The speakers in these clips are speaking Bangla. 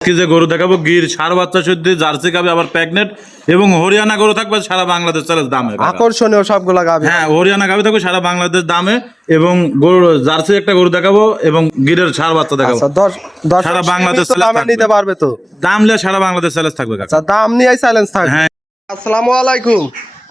কি যে গরু দেখাবো গির সার বাচ্চা সদ্য জার্সি গাবে আবার প্রেগনেন্ট এবং হরিয়ানা গরু থাকবে সারা বাংলাদেশ চ্যালেঞ্জ দামে আকর্ষণীয় সবগুলা গাভী। হ্যাঁ হরিয়ানা গাবে থাকবে সারা বাংলাদেশ দামে এবং গরু জার্সি একটা গরু দেখাবো এবং গিরের সার বাচ্চা দেখাবো সারা বাংলাদেশ দামে নিতে পারবে তো? দাম নিয়ে সারা বাংলাদেশ চ্যালেঞ্জ থাকবে কাকা। আচ্ছা দাম নিয়ে চ্যালেঞ্জ থাকবে। হ্যাঁ। আসসালামু আলাইকুম।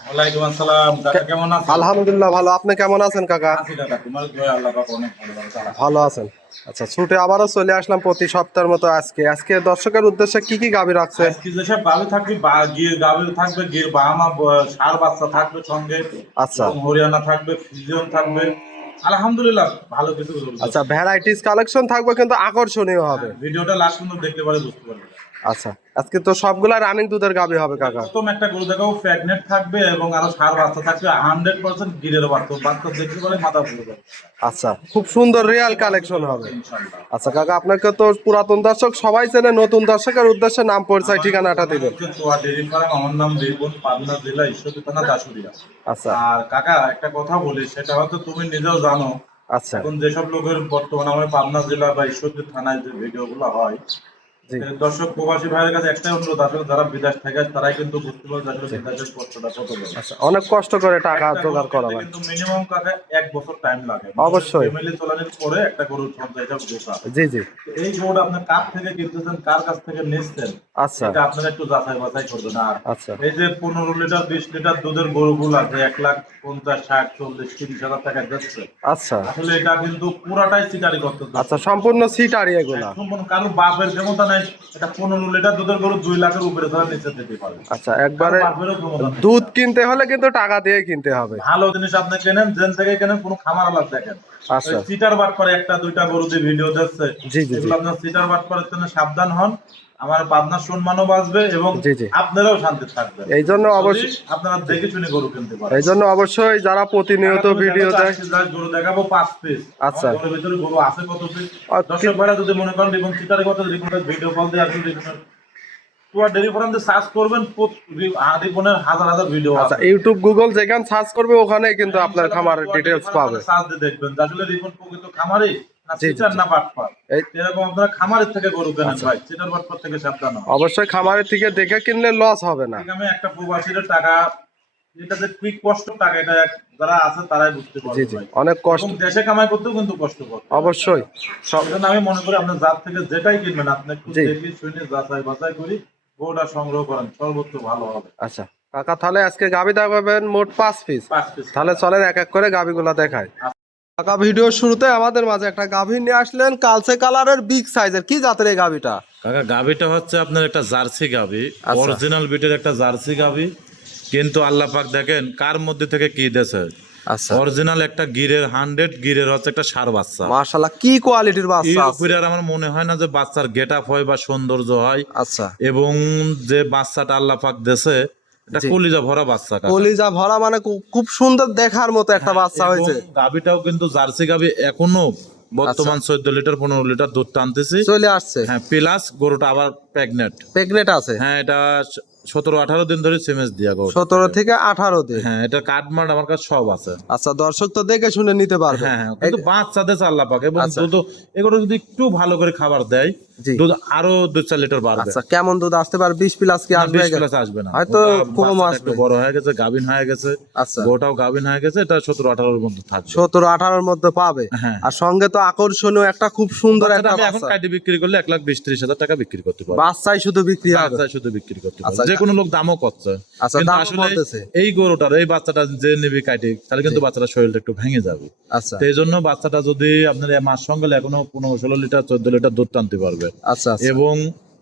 ওয়ালাইকুম আসসালাম কাকা, কেমন আছেন? আলহামদুলিল্লাহ ভালো, আপনি কেমন আছেন কাকা? আছি কাকা, তোমার দয়া আল্লাহ পাক অনেক ভালো। ভালো আছেন? আচ্ছা ছুটে আবারও চলে আসলাম প্রতি সপ্তাহের মতো। আজকে দর্শকের উদ্দেশ্যে কি কি গাভী রাখছে? আজকে যেসব গাভী থাকবে গির গাভী থাকবে, গির বাহামা সার বাচ্চা থাকবে সঙ্গে। আচ্ছা এবং হরিয়ানা থাকবে, ফ্রিজিয়ন থাকবে। আলহামদুলিল্লাহ ভালো কিছু গরু। আচ্ছা ভ্যারাইটিস কালেকশন থাকবে কিন্তু আকর্ষণীয় হবে। ভিডিওটা লাস্ট পর্যন্ত দেখতে পারে বুঝতে পারবে। আচ্ছা আজকে তো সবগুলা রানিং দুধের গাভী হবে কাকা। প্রথম একটা গরু দেখাবো প্রেগনেন্ট থাকবে এবং আরো সার বাচ্চা থাকবে 100% গিরের বাচ্চা বাচ্চা দেখতে পারে মাথা ফুলে যাবে। আচ্ছা খুব সুন্দর রিয়াল কালেকশন হবে। ইনশাআল্লাহ। আচ্ছা কাকা আপনাকে তো পুরাতন দর্শক সবাই চেনে, নতুন দর্শকের উদ্দেশ্যে নাম পরিচয় ঠিকানাটা দিবেন। তোয়া ডেইরি ফার্ম, আমার নাম রিপন, পাবনা জেলা ঈশ্বরদী থানা দাসুরিয়া। আচ্ছা আর কাকা একটা কথা বলি, সেটা হয়তো তুমি নিজেও জানো। আচ্ছা এখন যেসব লোকের বর্তমানে আমার পাবনা জেলা বা ঈশ্বরদী থানায় যে ভিডিওগুলো হয়, জি দর্শক প্রবাসী ভাইয়ের কাছে একটাই অনুরোধ, আসলে যারা বিদেশ থাকে তারাই কিন্তু বুঝতে পারে যে আসলে বিদেশের কষ্টটা কত বড়। আচ্ছা অনেক কষ্ট করে টাকা জোগাড় করা হয়। কিন্তু মিনিমাম কাকা 1 বছর টাইম লাগে। অবশ্যই। ফ্যামিলি চলানোর পরে একটা গরুর সঞ্চয় হিসাব ঢোকা। জি জি এই গরুটা আপনি কার থেকে কিনতেছেন, কার কাছ থেকে নিচ্ছেন, আচ্ছা এটা আপনারা একটু যাচাই বাছাই করবেন। আর আচ্ছা এই যে 15 লিটার 20 লিটার দুধের গরুগুলো আছে 1,50,000 60 40 30,000 টাকা যাচ্ছে, আচ্ছা আসলে এটা কিন্তু পুরাটাই শিকারি করতে। আচ্ছা সম্পূর্ণ সিটারি এগুলা। সম্পূর্ণ কারোর বাপের ক্ষমতা নাই এটা 15 লিটার দুধের গরু 2 লাখের উপরে ধরে নিচে দিতে পারে। আচ্ছা একবারে কারোর বাপেরও ক্ষমতা নেই। দুধ কিনতে হলে কিন্তু টাকা দিয়ে কিনতে হবে। ভালো জিনিস আপনি কেনেন, যেন থেকে কেনেন, কোনো খামার আলাদা দেখেন। আচ্ছা সিটার বাট করে একটা দুইটা গরু দিয়ে ভিডিও দিচ্ছে, জি জি জি এগুলো আপনার সিটার বাট করার জন্য সাবধান হন। আমার পাবনার সম্মানও বাঁচবে এবং জি জি আপনারাও শান্তি থাকবেন। এই জন্য যদি অবশ্যই আপনারা দেখে শুনে গরু কিনতে পারেন। এই জন্য অবশ্যই যারা প্রতিনিয়ত ভিডিও দেয়। গরু দেখাবো 5 পিস। আচ্ছা। গরুর ভিতরে গরু আছে কত পিস? আর দর্শক ভাইরা যদি মনে করেন এবং সিটারের কথা রিপোর্টের ভিডিও কল দিয়ে আসলে তোয়া ডেইরি ফার্ম দিয়ে সার্চ করবেন, রিপনের হাজার হাজার ভিডিও আচ্ছা আছে। ইউটিউব গুগল যেখানে সার্চ করবে ওখানে কিন্তু আপনার খামারের ডিটেইলস পাবে। সার্চ দিয়ে দেখবেন যে আসলে রিপন প্রকৃত খামারি না জি, জি, সিটার জি। না বাটপার। এই এরকম আপনারা খামারের থেকে গরু কেনেন আচ্ছা। ভাই, সিটার বাটপার থেকে সাবধান হন। অবশ্যই খামারের থেকে দেখে কিনলে লস হবে না। ঠিক, আমি একটা প্রবাসীর টাকা, এটা যে ঠিক কষ্ট টাকা, এটা যারা আছে তারাই বুঝতে জি পারবে জি ভাই। অনেক কষ্ট। এবং দেশে কামাই করতেও কিন্তু কষ্ট করতে হয়। অবশ্যই সব সেজন্য আমি মনে করি আপনার জাত থেকে যেটাই কিনবেন আপনি একটু জি। দেখে শুনে যাচাই বাছাই করি গরুটা সংগ্রহ করেন, সর্বোচ্চ ভালো হবে। আচ্ছা কাকা তাহলে আজকে গাভী দেখাবেন মোট 5 পিস। 5 পিস। তাহলে চলেন এক এক করে গাভীগুলো দেখাই। কাকা ভিডিওর শুরুতে আমাদের মাঝে একটা গাভী নিয়ে আসলেন কালচে কালারের বিগ সাইজের, কি জাতের এই গাভীটা? কাকা গাবিটা হচ্ছে আপনার একটা জার্সি গাবি, আচ্ছা। অরিজিনাল বিটের একটা জার্সি গাবি। কিন্তু আল্লাহ পাক দেখেন কার মধ্যে থেকে কি দেছে, আচ্ছা অরিজিনাল একটা গিরের 100 গিরের হচ্ছে একটা সার বাচ্চা। মাশাআল্লাহ কি কোয়ালিটির বাচ্চা আছে। এর আমার মনে হয় না যে বাচ্চার গেট আপ হয় বা সৌন্দর্য হয়। আচ্ছা এবং যে বাচ্চাটা আল্লাহ পাক দেছে এটা জি। কলিজা ভরা বাচ্চা কাকা। কলিজা ভরা মানে খুব সুন্দর দেখার মতো একটা বাচ্চা এবং হয়েছে। গাবিটাও কিন্তু জার্সি গাবি, এখনো বর্তমান 14 লিটার 15 লিটার দুধ টানতেছি। চলে আসছে। হ্যাঁ প্লাস গরুটা আবার প্রেগনেন্ট। প্রেগনেন্ট আছে। হ্যাঁ এটা 17-18 দিন ধরে সিমেন্স দিয়া গরু। 17 থেকে 18 দিন। হ্যাঁ এটা কাঠমাট আমার কাছে সব আছে। আচ্ছা দর্শক তো দেখে শুনে নিতে পারবে। হ্যাঁ হ্যাঁ কিন্তু বাচ্চাদের আল্লাহ পাক এবং আচ্ছা। দুধ এগুলো যদি একটু ভালো করে খাবার দেয় জি। দুধ আরো 2-4 লিটার বাড়বে। আচ্ছা কেমন দুধ আসতে পারে? 20 প্লাস কি না, আসবে? 20 প্লাস আসবে না, হয়তো কম বাচ্চাটা আসবে। একটু বড় হয়ে গেছে, গাভিন হয়ে গেছে। আচ্ছা গোটাও গাভিন হয়ে গেছে, এটা 17-18 এর মধ্যে থাকবে। 17-18 এর মধ্যে পাবে। হ্যাঁ। আর সঙ্গে তো আকর্ষণীয় একটা খুব সুন্দর বাচ্চাটা একটা আমি এখন বাচ্চা। কাটি বিক্রি করলে 1,20,000-30,000 টাকা বিক্রি করতে পারবো। বাচ্চাই শুধু বিক্রি হবে। বাচ্চা শুধু বিক্রি করতে আচ্ছা, পারবো, যে কোনো লোক দামও করছে। আচ্ছা কিন্তু দাম আসলে বলতেছে। এই গরুটার এই বাচ্চাটা যে নেবে কাটি তাহলে কিন্তু বাচ্চাটার শরীরটা একটু ভেঙে যাবে। আচ্ছা তো এই জন্য বাচ্চাটা যদি আপনার মাস সঙ্গে এখনো 15-16 লিটার 14 লিটার দুধ টানতে পারবে। আচ্ছা আচ্ছা এবং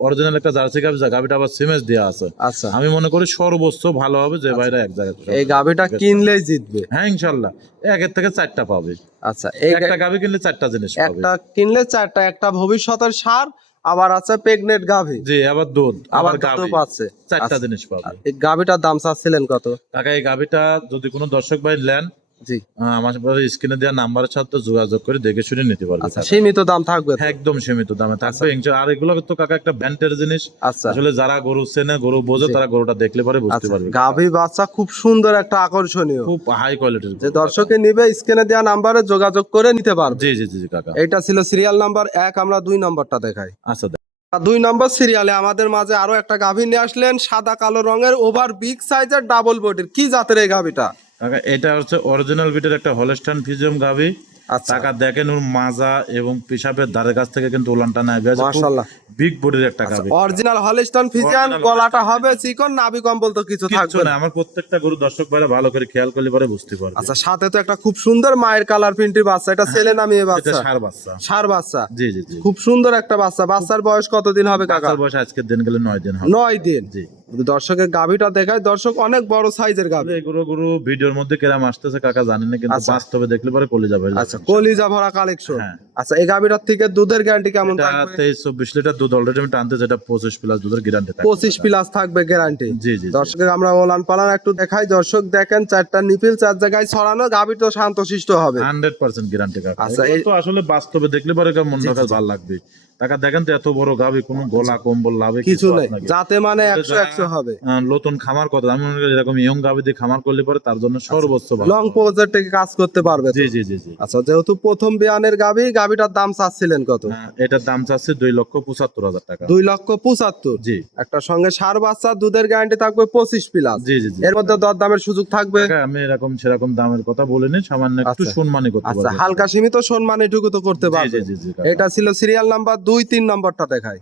অরিজিনাল একটা জার্সি গাভিটা আবার সিমেন্স দেওয়া আছে। আচ্ছা আমি মনে করি সর্বোচ্চ ভালো হবে যে ভাইরা এক জায়গায় এই গাভীটা কিনলেই জিতবে। হ্যাঁ ইনশাল্লাহ একের থেকে 4টা পাবে। আচ্ছা এই একটা গাভি কিনলে 4টা জিনিস পাবে। একটা কিনলে 4টা, একটা ভবিষ্যতের সার, আবার আছে প্রেগনেন্ট গাভী, জি আবার দুধ আবার গাভি দুধও পাচ্ছে। 4টা আচ্ছা। জিনিস পাবে। এই গাভীটার দাম চাচ্ছিলেন কত? টাকা এই গাভিটা যদি কোনো দর্শক ভাই নেন জি আমার স্ক্রিনে দেওয়া নাম্বারের সাথে যোগাযোগ করে দেখে শুনে নিতে পারবে। আচ্ছা সীমিত দাম থাকবে তো? হ্যাঁ, একদম সীমিত দামে থাকবে ইনশাআল্লাহ। আর এগুলো তো কাকা একটা ব্যান্ডের জিনিস। আচ্ছা আসলে যারা গরু চেনে গরু বোঝে জি। তারা গরুটা দেখলে পরে বুঝতে আচ্ছা পারবে। গাভী বাচ্চা খুব সুন্দর একটা আকর্ষণীয়, খুব হাই কোয়ালিটির। যে দর্শকে নিবে স্ক্রিনে দেওয়া নাম্বারে যোগাযোগ করে নিতে পারবে। জি জি জি কাকা। এইটা ছিল সিরিয়াল নাম্বার 1, আমরা 2 নম্বরটা দেখাই। আচ্ছা। আর 2 নম্বর সিরিয়ালে আমাদের মাঝে আরো একটা গাভী নিয়ে আসলেন, সাদা কালো রঙের ওভার বিগ সাইজের ডাবল বডির, কি জাতের এই গাভীটা? কাকা এটা হচ্ছে অরিজিনাল বিটের একটা হলস্টাইন ফ্রিজিয়াম গাভী। আচ্ছা টাকা দেখেন ওর মাজা এবং পেশাবের ধারের কাছ থেকে কিন্তু উলানটা নাই, মাশাআল্লাহ বিগ বডির একটা গাভী। অরিজিনাল হলস্টাইন ফ্রিজিয়ান, Original গলাটা হবে চিকন, নাভি কম্বল তো কিছু কিচ্ছু থাকবে না, না। আমার প্রত্যেকটা গরু দর্শক ভাইরা ভালো করে খেয়াল করলে পরে বুঝতে পারবে। আচ্ছা সাথে তো একটা খুব সুন্দর মায়ের কালার প্রিন্টের বাচ্চা, এটা ছেলে না মেয়ে এটা বাচ্চা? ষাঁড় বাচ্চা। ষাঁড় বাচ্চা, জি জি জি। খুব সুন্দর একটা বাচ্চা। বাচ্চার বয়স কতদিন হবে কাকা? বাচ্চার বয়স আজকের দিন গেলে 9 দিন হবে। 9 দিন। জি। দর্শকের গাভীটা দেখায়, দর্শক অনেক বড় সাইজের গাভী। এগুলো গরু ভিডিওর মধ্যে কেরাম আসতেছে কাকা জানেন না, কিন্তু আচ্ছা। বাস্তবে দেখলে পরে কলিজা যাবে। আচ্ছা কলিজা ভরা কালেকশন। হ্যাঁ। আচ্ছা এই গাভীটার থেকে দুধের গ্যারান্টি কেমন এটা থাকবে? 23-24 লিটার দুধ অলরেডি আমি টানতে, যেটা 25 প্লাস দুধের গ্যারান্টি থাকে। 25 প্লাস থাকবে গ্যারান্টি। জি জি। দর্শকের আমরা ওলান পালান একটু দেখাই, দর্শক দেখেন চারটা নিপিল 4 জায়গায় ছড়ানো, গাভী তো শান্তশিষ্ট হবে। 100% গ্যারান্টি কাকা। আচ্ছা, এগুলো তো আসলে বাস্তবে দেখলে পরে মনটা কাছে ভালো লাগবে। টাকা দেখেন তো এত বড় গাভী, কোনো গলা কম্বল লাভে কিছু নেই, আপনাকে। যাতে মানে 100 হবে। নতুন খামার কথা আমি মনে করি এরকম ইয়ং গাভী দিয়ে খামার করলে পরে তার জন্য সর্বোচ্চ ভালো। লং প্রজেক্টে কাজ করতে পারবে তো? জি জি জি জি। আচ্ছা যেহেতু প্রথম বিয়ানের গাভী, গাভীটার দাম চাচ্ছিলেন কত? এটার দাম চাচ্ছে 2,75,000 টাকা। 2,75,000। জি একটা সঙ্গে ষাঁড় বাচ্চা, দুধের গ্যারান্টি থাকবে 25 প্লাস। জি জি জি। এর মধ্যে দরদামের সুযোগ থাকবে? টাকা আমি এরকম সেরকম দামের কথা বলিনি, সামান্য একটু আচ্ছা। সম্মানী করতে আচ্ছা পারবো। হালকা সীমিত সম্মান এটুকু তো করতে জি পারবে। জি জি জি কাকা। এটা ছিল সিরিয়াল নাম্বার 2। 3 নম্বরটা দেখায়।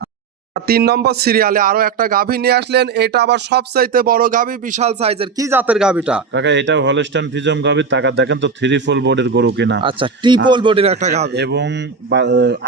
3 নম্বর সিরিয়ালে আরো একটা গাভী নিয়ে আসলেন, এটা আবার সবচাইতে বড় গাভী, বিশাল সাইজের, কি জাতের গাভীটা? কাকা এটা হলস্টাইন ফ্রিজিয়াম গাভী। টাকা দেখেন তো 3 ফুল বডির গরু কিনা। আচ্ছা ট্রিপল বডির একটা গাভী। এবং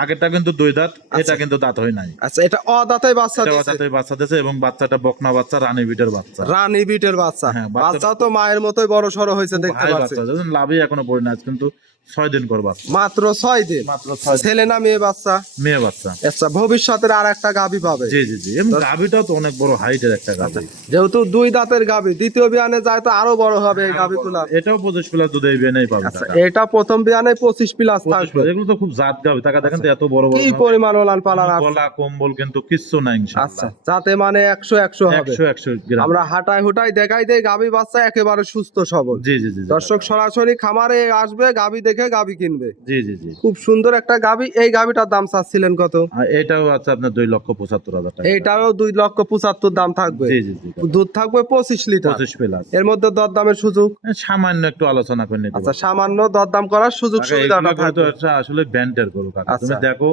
আগেরটা কিন্তু 2 দাঁত, এটা কিন্তু দাঁত হয় নাই। আচ্ছা এটা অদাতাই বাচ্চা এটা দিয়েছে? দাঁতে বাচ্চা দিয়েছে এবং বাচ্চাটা বকনা বাচ্চা, রানী বিটের বাচ্চা। রানী বিটের বাচ্চা। হ্যাঁ, বাচ্চা- বাচ্চা তো মায়ের মতোই বড় সড়ো হয়েছে দেখতে ভাই পাচ্ছি। বাচ্চা যখন লাভই এখনো পড়ে না, কিন্তু 6 দিন কর বাচ্চা। মাত্র 6 দিন। মাত্র 6 দিন। ছেলে না মেয়ে বাচ্চা? মেয়ে বাচ্চা। আচ্ছা ভবিষ্যতের আর একটা গাভী পাবে। জি জি জি। এবং গাভীটাও তো অনেক বড় হাইটের একটা গাভী। যেহেতু 2 দাঁতের গাভী, দ্বিতীয় বিয়ানে যায় তো আরো বড় হবে এই গাভীগুলা। এটাও 25 প্লাস দুধ এই বেনেই পাবে আচ্ছা টাকা। এটা প্রথম বিয়ানে 25 প্লাস 25 থাকবে। প্লাস। এগুলো তো খুব জাত গাভী। টাকা দেখেন তো এত বড় বড় কি গাভী। পরিমাণ ওলান পালান আছে। গলা কম্বল কিন্তু কিচ্ছু নাই আচ্ছা ইনশাআল্লাহ। যাতে মানে 100 হবে। 100 গ্রাম। আমরা হাঁটায় হুটায় দেখাই দেই, গাভী বাচ্চা একেবারে সুস্থ সবল। জি জি জি জি। দর্শক সরাসরি খামারে আসবে, গাভী দেখে গাভী কিনবে। জি জি জি। খুব সুন্দর একটা গাভী। এই গাভীটার দাম চাচ্ছিলেন কত? আর এটাও আছে আপনার 2,75,000 টাকা। এইটারও 2,75,000 দাম থাকবে। জি জি জি। দুধ থাকবে 25 লিটার। 25 প্লাস। এর মধ্যে দরদামের সুযোগ? সামান্য একটু আলোচনা করে নিতে আচ্ছা পারবো। সামান্য দরদাম করার সুযোগ কাকা, সুবিধাটা এগুলো গরু তো থাকবে। একটা আসলে ব্যান্ডের গরু কাকা। আচ্ছা। তুমি দেখো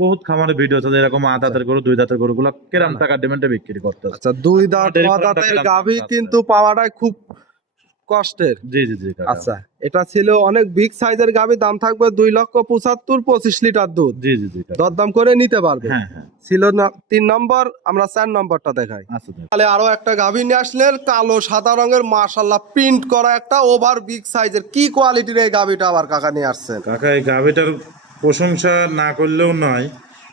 বহুত খামারে ভিডিও আছে এরকম দাঁতের গরু, 2 দাঁতের গরুগুলো কিরম টাকা ডিমান্ডে বিক্রি করতেছে। আচ্ছা 2 দাঁত ডেয়ারি দাঁতের ফার্মটা গাভী কিরম কিন্তু পাওয়াটাই খুব কষ্টের। জি জি জি কাকা। আচ্ছা এটা ছিল অনেক বিগ সাইজের গাভী, দাম থাকবে 2,75,000, 25 লিটার দুধ। জি জি জি কাকা। দরদাম করে নিতে পারবে। হ্যাঁ হ্যাঁ। ছিল না 3 নম্বর, আমরা 4 নম্বরটা দেখাই। আচ্ছা দেখ। তাহলে আরো একটা গাভী নিয়ে আসলেন, কালো সাদা রঙের, মাশাআল্লাহ প্রিন্ট করা একটা ওভার বিগ সাইজের, কি কোয়ালিটির এই গাভীটা আবার কাকা নিয়ে আসছেন? কাকা এই গাভীটার প্রশংসা না করলেও নয়,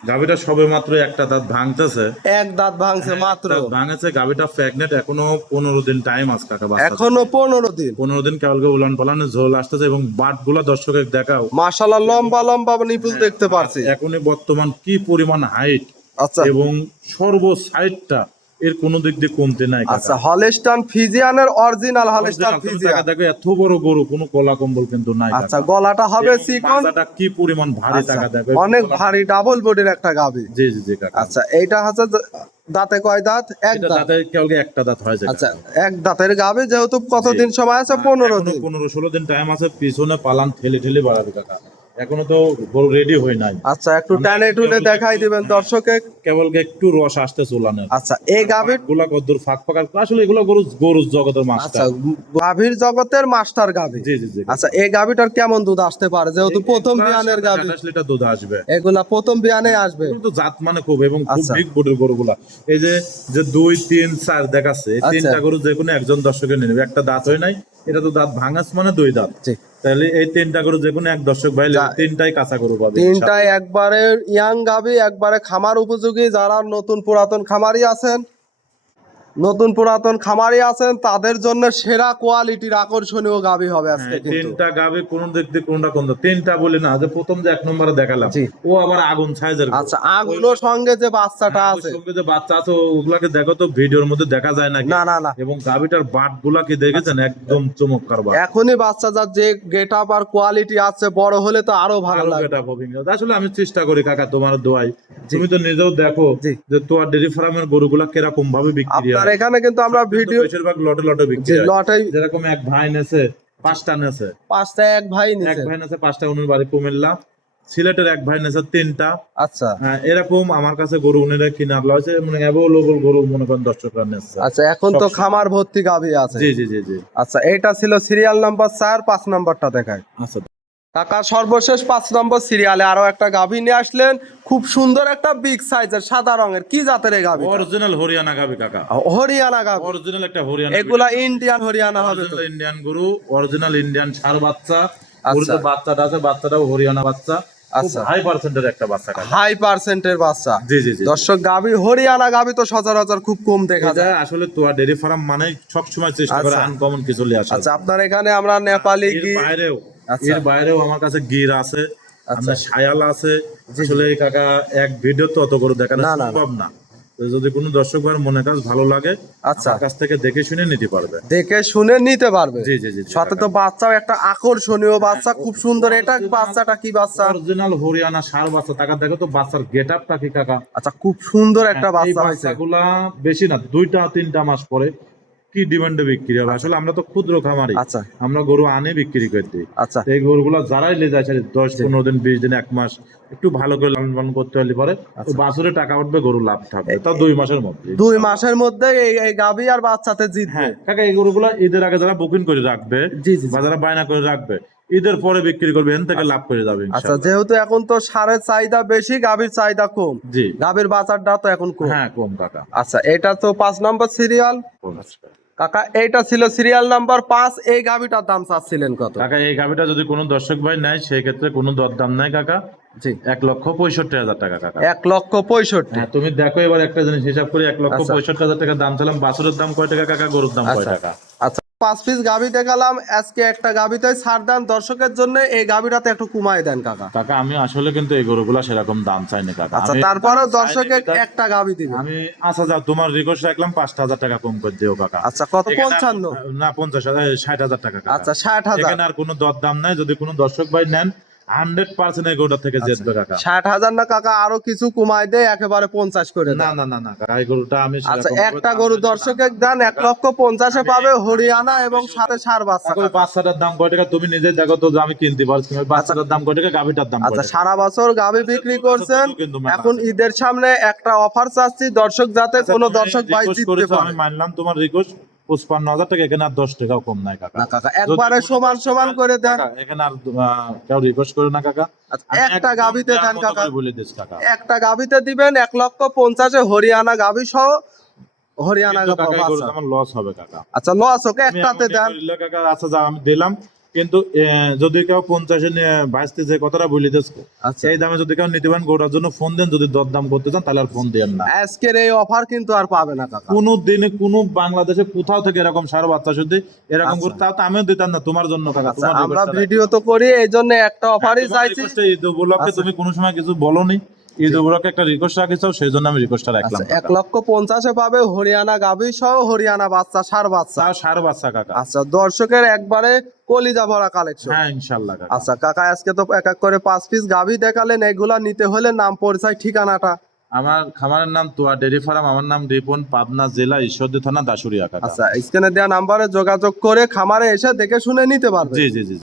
গাভীটা সবে মাত্র একটা দাঁত ভাঙতেছে। এক দাঁত ভাঙছে মাত্র। দাঁত ভাঙেছে, গাভীটা প্রেগনেন্ট, এখনো 15 দিন টাইম আছে কাকা। বাচ্চা এখনো 15 দিন। 15 দিন কেবলকে উলান পালানে ঝোল আসতেছে এবং বাট গুলা দর্শকের দেখাও। মাশাআল্লাহ লম্বা লম্বা নিপুল দেখতে পারছি। এখনই বর্তমান কি পরিমাণ হাইট আচ্ছা এবং সর্ব সাইডটা এর কোনো দিক দিয়ে কমতে নাই কাকা। আচ্ছা হলস্টাইন ফ্রিজিয়ানের অরিজিনাল হলস্টাইন তুমি ফ্রিজিয়ান। টাকা দেখো এত বড় গরু, কোনো কলা কম্বল কিন্তু নাই কাকা। আচ্ছা গলাটা হবে এবং চিকন। মাজাটা কি পরিমাণ ভারী, আচ্ছা, টাকা দেখো। অনেক ভারী ডাবল বডির একটা গাভী। জি জি জি কাকা। আচ্ছা এইটা হচ্ছে দাঁতে কয় দাঁত? এক এটা দাঁত। দাঁতে কেবল একটা দাঁত হয়েছে আচ্ছা এক দাঁতের গাভী, যেহেতু কতদিন সময় আছে? 15 দিন। 15-16 দিন টাইম আছে। পিছনে পালান ঠেলে ঠেলে বাড়াবে কাকা। এখনো তো গরু রেডি হয় নাই। আচ্ছা একটু টানে টুনে দেখাই দিবেন দর্শকে। কেবল একটু রস আসতে চুলানে। আচ্ছা এই গাভীর, গুলা কদ্দুর ফাঁক ফাঁক, আসলে এগুলো গরু গরু জগতের আচ্ছা মাস্টার। গাভীর জগতের মাস্টার গাভী। জি জি জি। আচ্ছা এই গাভীটার কেমন দুধ আসতে পারে, যেহেতু প্রথম বিয়ানের গাভী? 28 লিটার দুধ আসবে। এগুলা প্রথম বিয়ানে আসবে। এগুলো তো জাত মানে খুব এবং খুব আচ্ছা। বিগ বডির গরুগুলা। এই যে যে 2, 3, 4 দেখাচ্ছে, এই আচ্ছা। 3টা গরু যে কোনো একজন দর্শকের নিয়ে নেবে। একটা দাঁত হয় নাই, এটা তো দাঁত ভাঙাস মানে 2 দাঁত। জি। তাহলে এই 3টা গরু যে কোনো এক দর্শক ভাই নেবে, 3টাই কাঁচা গরু পাবে। তিনটাই একবারে ইয়াং গাভী, একবারে খামার উপযোগী। যারা নতুন পুরাতন খামারি আছেন নতুন পুরাতন খামারি আছেন তাদের জন্য সেরা কোয়ালিটির আকর্ষণীয় গাভী হবে আজকে কিন্তু। তিনটা গাবে কোন দিক দিয়ে কোনটা কোন তিনটা বলি না, যে প্রথম যে এক নম্বরে দেখালাম জি। ও আবার আগুন সাইজের। আচ্ছা আগুনের সঙ্গে যে বাচ্চাটা ওর আছে, সঙ্গে যে বাচ্চা আছে ওগুলাকে দেখো তো, ভিডিওর মধ্যে দেখা যায় নাকি? না না না, এবং গাবিটার বাট গুলাকে দেখেছেন একদম চমৎকার বাট। এখনই বাচ্চা যার যে গেট আপ আর কোয়ালিটি আছে, বড় হলে তো আরো ভালো আরো লাগবে। এটা হবে। আসলে আমি চেষ্টা করি কাকা, তোমার দোয়াই, তুমি তো নিজেও দেখো জি। যে তোমার ডেরি ফার্মের গরুগুলা কিরকম ভাবে বিক্রি আপনার হয়। এখানে কিন্তু আমরা ভিডিও বেশিরভাগ লটে লটে বিক্রি যে হয়। লটাই যেরকম এক ভাই নেছে 5টা নেছে, 5টা এক ভাই এক নিছে। ভাই নেছে 5টা, উনার বাড়ি কুমিল্লা। সিলেটের এক ভাই নেছে 3টা। আচ্ছা এরকম আমার কাছে গরু উনিরা কিনা হয়েছে, মানে অ্যাভেলেবল গরু মনে করেন দর্শকরা নেছে। আচ্ছা, এখন তো সব খামার ভর্তি গাভী আছে। জি জি জি জি। আচ্ছা, এটা ছিল সিরিয়াল নাম্বার 4, 5 নাম্বারটা দেখায়। আচ্ছা কাকা সর্বশেষ 5 নম্বর সিরিয়ালে আরো একটা গাভী নিয়ে আসলেন, খুব সুন্দর একটা বিগ সাইজের সাদা রঙের, কি জাতের এই গাভী? অরিজিনাল হরিয়ানা গাবি কাকা, হরিয়ানা গাভী। অরিজিনাল একটা হরিয়ানা। এগুলা ইন্ডিয়ান হরিয়ানা হবে তো? অরিজিনাল ইন্ডিয়ান গরু, অরিজিনাল ইন্ডিয়ান ষাঁড় বাচ্চা। আচ্ছা। গরুতে বাচ্চাটা আছে, বাচ্চাটাও হরিয়ানা বাচ্চা। আচ্ছা। হাই পার্সেন্টের একটা বাচ্চা কাকা। হাই পার্সেন্টের বাচ্চা। জি জি জি। দর্শক গাভী, হরিয়ানা গাভী তো সচরাচর খুব কম দেখা এটা যায়। আসলে তোয়া ডেরি ফার্ম মানে সবসময় চেষ্টা করে আচ্ছা। আনকমন কিছু নিয়ে আসা। আচ্ছা, আপনার এখানে আমরা নেপালি এর কি বাইরেও, আচ্ছা। এর বাইরেও আমার কাছে গির আছে, আপনার শায়াল আছে। আসলে কাকা এক ভিডিও তো অত করে দেখানো না, না, সম্ভব না। তো যদি কোনো দর্শক ভাইয়ের মনে কাজ ভালো লাগে, আচ্ছা, আমার কাছ থেকে দেখে শুনে নিতে পারবে। দেখে শুনে নিতে পারবে। জি জি জি। সাথে তো বাচ্চাও একটা আকর্ষণীয় বাচ্চা, খুব সুন্দর। এটা বাচ্চাটা কি বাচ্চা? অরিজিনাল হরিয়ানা ষাঁড় বাচ্চা। টাকা দেখো তো বাচ্চার গেটআপটা কি কাকা। আচ্ছা, খুব সুন্দর একটা এই বাচ্চা হয়েছে। বাচ্চাগুলা বেশি না, 2-3টা মাস পরে কি ডিমান্ডে বিক্রি হবে। আসলে আমরা তো ক্ষুদ্র খামারি, আচ্ছা আমরা গরু আনে বিক্রি করে দিই। আচ্ছা এই গরুগুলা যারাই লে যায় 10-15 দিন 20 দিন 1 মাস একটু ভালো করে লালন পালন করতে হলে পরে বাছুরে টাকা উঠবে, গরু লাভ থাকবে, তাও 2 মাসের মধ্যে। 2 মাসের মধ্যে এই গাভী আর বাচ্চাতে জিতবে। হ্যাঁ কাকা, এই গরুগুলা ঈদের আগে যারা বুকিং করে রাখবে, জি জি। বা যারা বায়না করে রাখবে, ঈদের পরে বিক্রি করবে, এখান থেকে লাভ করে যাবে আচ্ছা, ইনশাআল্লাহ। যেহেতু এখন তো সারের চাহিদা বেশি, গাভীর চাহিদা কম, জি। গাভীর বাজারটা তো এখন কম। হ্যাঁ কম কাকা। আচ্ছা, এটা তো 5 নম্বর সিরিয়াল। আচ্ছা। কাকা এইটা ছিল সিরিয়াল নাম্বার 5। এই গাভীটার দাম চাচ্ছিলেন কত? কাকা এই গাভিটা যদি কোনো দর্শক ভাই নেয়, সেই ক্ষেত্রে কোনো দরদাম নাই কাকা। জি, 1,65,000 টাকা কাকা। 1,65,000। হ্যাঁ তুমি দেখো এবার একটা জিনিস হিসাব করি, 1,65,000 টাকা দাম চালাম। বাছুরের দাম কয় টাকা কাকা, গরুর দাম কয় টাকা? আচ্ছা, 5 পিস গাভী দেখালাম আজকে, একটা গাভীতে ছাড় দেন দর্শকের জন্য, এই গাভীটাতে একটু কমায় দেন কাকা। কাকা আমি আসলে কিন্তু এই গরুগুলা সেরকম দাম চাই না কাকা। আচ্ছা, আমি তারপরেও দাম চাই না দর্শকের বিধায় একটা গাভী দিবেন। আমি আচ্ছা যা তোমার রিকোয়েস্ট রাখলাম, 5,000 টাকা কম করে দিও কাকা। আচ্ছা, কত? এখানে আর- 55? না 50,000, 60,000 টাকা কাকা। আচ্ছা, 60,000। এখানে আর কোনো দরদাম নাই। যদি কোনো দর্শক ভাই নেন, 100% এই গরুটা থেকে জিতবে কাকা। 60,000 না কাকা, আরো কিছু কমায় দেয়, একেবারে 50 করে দেন। না না না না কাকা, এই গরুটা আমি আচ্ছা, সেরকম একটা ভাবে গরু দাম চাই না। দর্শকের দেন 1,50,000 পাবে, হরিয়ানা এবং সাথে সার বাচ্চা। ওই বাচ্চাটার দাম কয় টাকা তুমি নিজে দেখো তো, যে আমি কিনতে পারছি না। ওই বাচ্চাটার দাম কয় টাকা, গাভিটার দাম কয় আচ্ছা, টাকা? সারা বছর গাভী বিক্রি করছেন, কিন্তু মেলা এখন আছে। ঈদের সামনে একটা অফার চাচ্ছি দর্শক, যাতে আচ্ছা, কোনো তুমি দর্শক ভাই request জিততে করেছো, পারে। আমি মানলাম তোমার রিকোয়েস্ট। 55,000 টাকা, এখানে আর 10 টাকাও কম নাই কাকা। না কাকা, একবারে সমান সমান করে দেন। কাকা, এখানে আর কেউ রিকোয়েস্ট করে না কাকা। আচ্ছা, আমি একটা একদম গাভীতে দেওয়ার দেন মতো কাকা, করে বলে দিস কাকা। একটা গাভীতে দিবেন 1,50,000 হরিয়ানা গাভী সহ, হরিয়ানা কিন্তু কাকা, এই বাচ্চা। গরুতে আমার লস হবে কাকা। আচ্ছা, লস ওকে, আমি একটাতে এমনই দেন। করিলে কাকা, আচ্ছা যা আমি দিলাম, কিন্তু যদি কেউ 50 নিয়ে 22 যে কথাটা বলি দিস, আচ্ছা, এই দামে যদি কেউ নিতে পারেন গরুটার জন্য ফোন দেন। যদি দরদাম করতে চান তাহলে আর ফোন দেন না। আজকের এই অফার কিন্তু আর পাবে না কাকা। কোনো দিনে কোনো বাংলাদেশে কোথাও থেকে এরকম সারা বাচ্চা শুধু এরকম আচ্ছা। করতে, তাও তো আমিও দিতাম না তোমার জন্য কাকা। আচ্ছা, তোমার আমরা request-টা ভিডিও তো করি, এই জন্য একটা অফারই তোমার চাইছি। request-টা ঈদ উপলক্ষে আচ্ছা। তুমি কোনো সময় কিছু বলোনি, ঈদ উপলক্ষে একটা রিকোয়েস্ট রাখিছো, সেই জন্য আমি রিকোয়েস্টটা রাখলাম আচ্ছা, কাকা। 1,50,000 পাবে হরিয়ানা গাভী সহ, হরিয়ানা বাচ্চা, সার বাচ্চা। তাও সার বাচ্চা কাকা। আচ্ছা, দর্শকের একবারে কলিজা ভরা কালেকশন। হ্যাঁ ইনশাল্লাহ কাকা। আচ্ছা কাকা, আজকে তো এক এক করে 5 পিস গাভী দেখালেন, এগুলা নিতে হলে নাম, পরিচয়, ঠিকানাটা। আমার খামারের নাম তোয়া ডেরি ফার্ম, আমার নাম রিপন, পাবনা জেলা ঈশ্বরদী থানা দাসুরিয়া কাকা। আচ্ছা, স্ক্রিনে দেওয়া নাম্বারে যোগাযোগ করে খামারে এসে দেখে শুনে নিতে পারবে। জি জি জি।